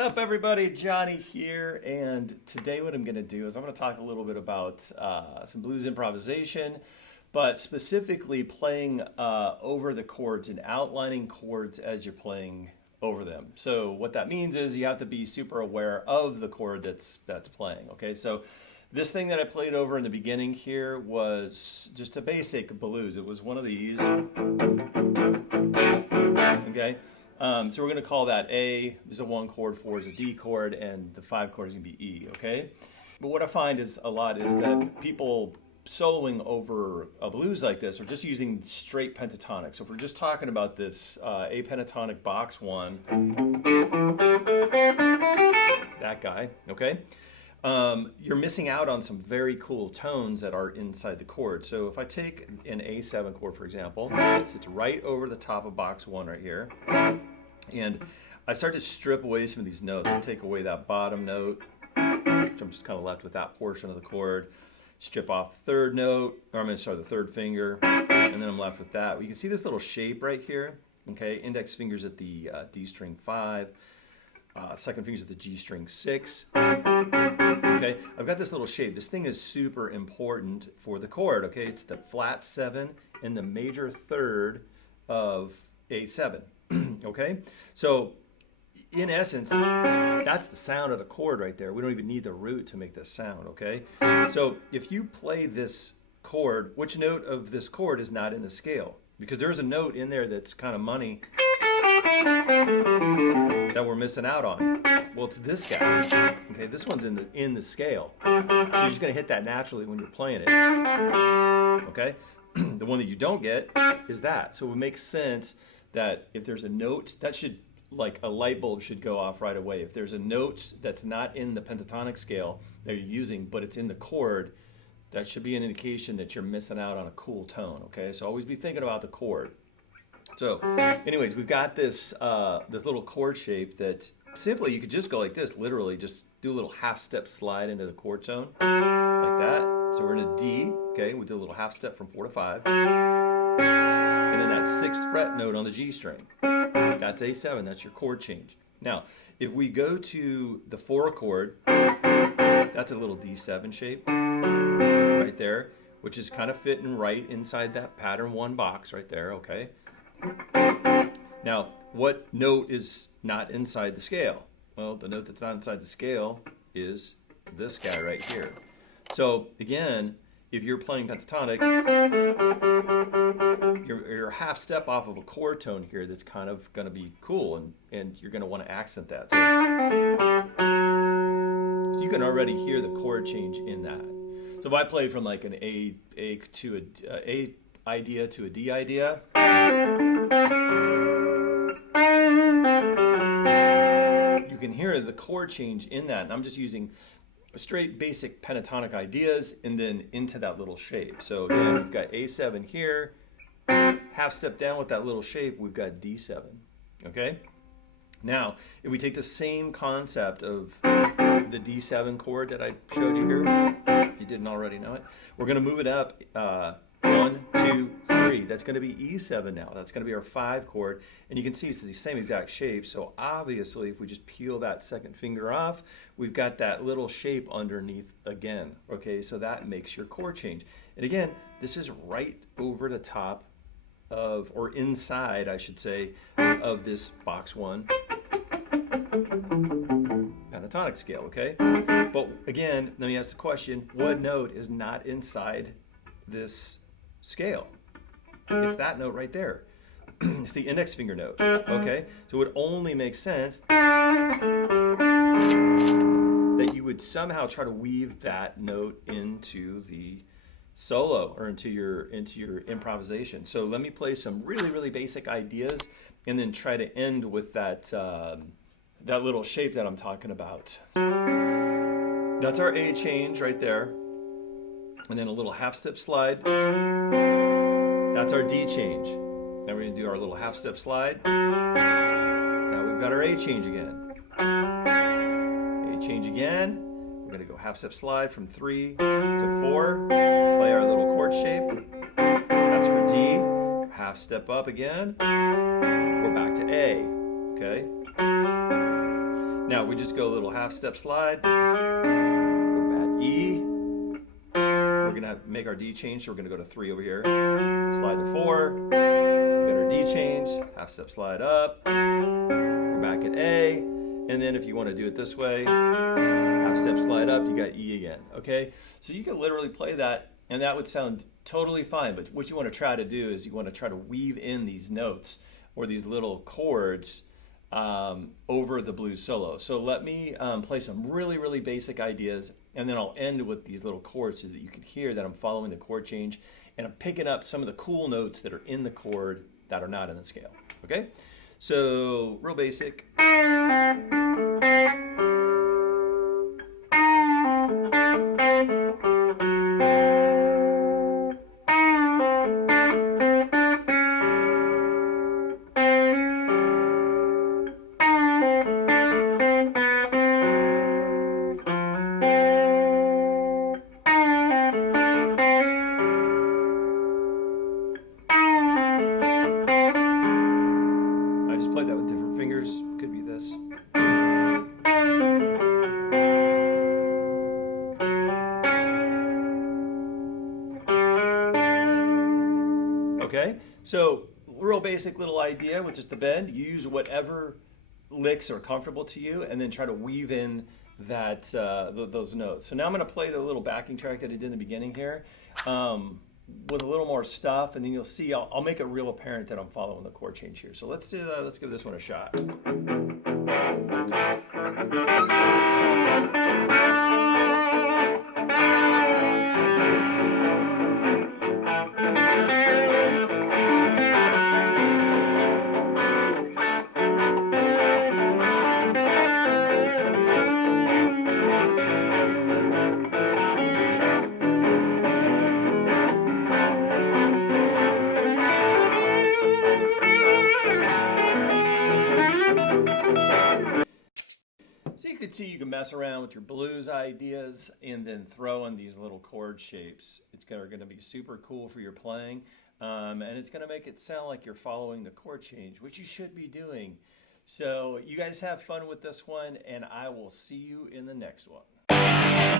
up, everybody? Johnny here, and today what I'm going to do is I'm going to talk a little bit about some blues improvisation, but specifically playing over the chords and outlining chords as you're playing over them. So what that means is you have to be super aware of the chord that's playing. Okay, so this thing that I played over in the beginning here was just a basic blues. It was one of these. Okay. So we're going to call that A is a 1 chord, 4 is a D chord, and the 5 chord is going to be E, okay? But what I find is that people soloing over a blues like this are just using straight pentatonic. So if we're just talking about this A pentatonic box 1, that guy, okay? You're missing out on some very cool tones that are inside the chord. So if I take an A7 chord, for example, it sits right over the top of box 1 right here, and I start to strip away some of these notes. I take away that bottom note, which I'm just kind of left with that portion of the chord. Strip off the third note, or the third finger, and then I'm left with that. You can see this little shape right here, okay? Index fingers at the D string 5, second fingers at the G string 6. Okay, I've got this little shape. This thing is super important for the chord, okay? It's the flat 7 and the major third of A7, okay? So, in essence, that's the sound of the chord right there. We don't even need the root to make this sound, okay? So, if you play this chord, which note of this chord is not in the scale? Because there's a note in there that's kind of money that we're missing out on. Well, it's this guy. Okay, this one's in the scale. So you're just going to hit that naturally when you're playing it. Okay? The one that you don't get is that. So it makes sense that if there's a note, that should, like a light bulb should go off right away. If there's a note that's not in the pentatonic scale that you're using, but it's in the chord, that should be an indication that you're missing out on a cool tone. Okay? So always be thinking about the chord. So, anyways, we've got this this little chord shape that simply you could just go like this, literally just do a little half step slide into the chord tone, like that. So we're in a D, okay, we do a little half step from 4 to 5. And then that 6th fret note on the G string. That's A7, that's your chord change. Now, if we go to the 4 chord, that's a little D7 shape right there, which is kind of fitting right inside that pattern 1 box right there, okay? Now, what note is not inside the scale? Well, the note that's not inside the scale is this guy right here. So, again, if you're playing pentatonic, you're a half step off of a chord tone here that's kind of going to be cool, and you're going to want to accent that. So you can already hear the chord change in that. So if I play from like an A to a idea to a D idea, you can hear the chord change in that, and I'm just using straight basic pentatonic ideas and then into that little shape. So again, we've got A7 here, half step down with that little shape, we've got D7, okay? Now, if we take the same concept of the D7 chord that I showed you here, if you didn't already know it, we're going to move it up 1, 2, 3. That's going to be E7 now. That's going to be our 5 chord. And you can see it's the same exact shape. So obviously, if we just peel that second finger off, we've got that little shape underneath again. Okay, so that makes your chord change. And again, this is right over the top of, or inside, I should say, of this box 1 pentatonic scale, okay? But again, let me ask the question, what note is not inside this scale? It's that note right there. It's the index finger note, okay? So it would only make sense that you would somehow try to weave that note into the solo or into your improvisation. So let me play some really basic ideas and then try to end with that that little shape that I'm talking about. That's our A change right there. And then a little half step slide. That's our D change. Now we're going to do our little half step slide. Now we've got our A change again. A change again. We're going to go half step slide from 3 to 4. Play our little chord shape. That's for D. Half step up again. We're back to A. Okay? Now we just go a little half step slide, we're at E, we're gonna make our D change, so we're gonna go to 3 over here, slide to 4, get our D change, half step slide up, we're back at A, and then if you want to do it this way, half step slide up, you got E again, okay? So you can literally play that, and that would sound totally fine, but what you want to try to do is you want to try to weave in these notes or these little chords over the blues solo. So let me play some really basic ideas, and then I'll end with these little chords so that you can hear that I'm following the chord change and I'm picking up some of the cool notes that are in the chord that are not in the scale, okay? So real basic. Play that with different fingers. Could be this. Okay, so real basic little idea with just the bend. You use whatever licks are comfortable to you, and then try to weave in that those notes. So now I'm going to play the little backing track that I did in the beginning here. With a little more stuff, and then you'll see I'll make it real apparent that I'm following the chord change here. So let's give this one a shot. So you can see you can mess around with your blues ideas and then throw in these little chord shapes. It's going to be super cool for your playing, and it's going to make it sound like you're following the chord change, which you should be doing. So you guys have fun with this one, and I will see you in the next one.